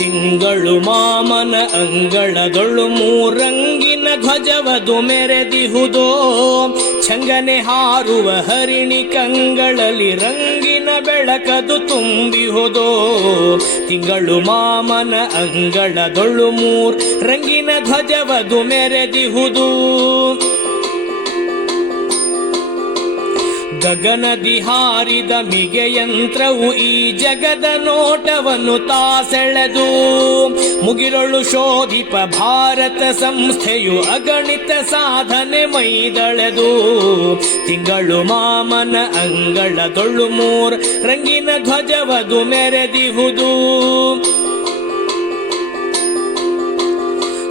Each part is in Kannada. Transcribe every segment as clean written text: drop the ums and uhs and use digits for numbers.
ತಿಂಗಳು ಮಾಮನ ಅಂಗಳದೊಳು ಮೂರಂಗಿನ ಧ್ವಜವದು ಮೆರೆದಿಹುದೋ ಚಂಗನೆ ಹಾರುವ ಹರಿಣಿ ಕಂಗಳಲ್ಲಿ ರಂಗಿನ ಬೆಳಕದು ತುಂಬಿಹುದೋ ತಿಂಗಳು ಮಾಮನ ಅಂಗಳದೊಳು ರಂಗಿನ ಧ್ವಜವದು ಮೆರೆದಿಹುದು ಗಗನದಿ ಹಾರಿದ ಮಿಗೆಯಂತ್ರವು ಈ ಜಗದ ನೋಟವನ್ನು ತಾಸೆಳೆದು ಮುಗಿರೊಳು ಶೋಧಿಪ ಭಾರತ ಸಂಸ್ಥೆಯು ಅಗಣಿತ ಸಾಧನೆ ಮೈದಳೆದು ತಿಂಗಳು ಮಾಮನ ಅಂಗಳದೊಳು ರಂಗಿನ ಧ್ವಜವದು ಮೆರೆದಿಹುದು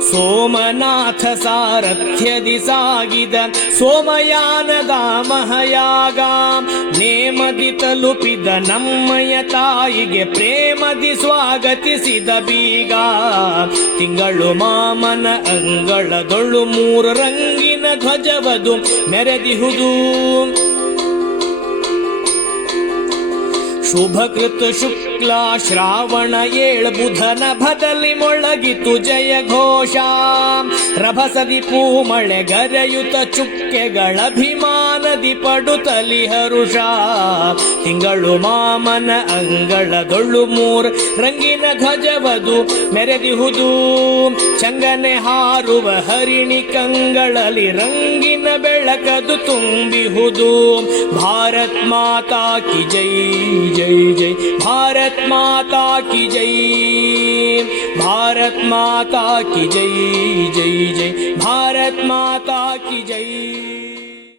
ಸೋಮನಾಥ ಸಾರಥ್ಯದಿ ಸಾಗಿದ ಸೋಮಯಾನದ ಮಹಯಾಗ ನೇಮದಿ ತಲುಪಿದ ನಮ್ಮಯ ತಾಯಿಗೆ ಪ್ರೇಮದಿ ಸ್ವಾಗತಿಸಿದ ಬೀಗ ತಿಂಗಳು ಮಾಮನ ಅಂಗಳದೊಳು ರಂಗಿನ ಧ್ವಜವದು ಮೆರೆದಿಹುದು ಶುಭಕೃತ ಶುಕ್ಲ ಶ್ರಾವಣ ಬುಧನ ಭದಲ್ಲಿ ಮೊಳಗಿತು ಜಯ ಘೋಷ ರಭಸದಿ ಪೂಮಳೆ ಗರೆಯುತ ಚುಕ್ಕೆಗಳಭಿಮಾನದಿ ಪಡುತ್ತಲಿ ಹರುಷ ತಿಂಗಳು ಮಾಮನ ಅಂಗಳದೊಳು ರಂಗಿನ ಧ್ವಜವದು ಮೆರೆದಿಹುದು ಚಂಗನೆ ಹಾರುವ ಹರಿಣಿ ಕಂಗಳಲ್ಲಿ ರಂಗಿನ ಬೆಳಕದು ತುಂಬಿಹುದು ಭಾರತ್ ಮಾತಾ ಕಿ ಜೈ जय जय भारत माता की जय भारत माता की जय जय जय भारत माता की जय।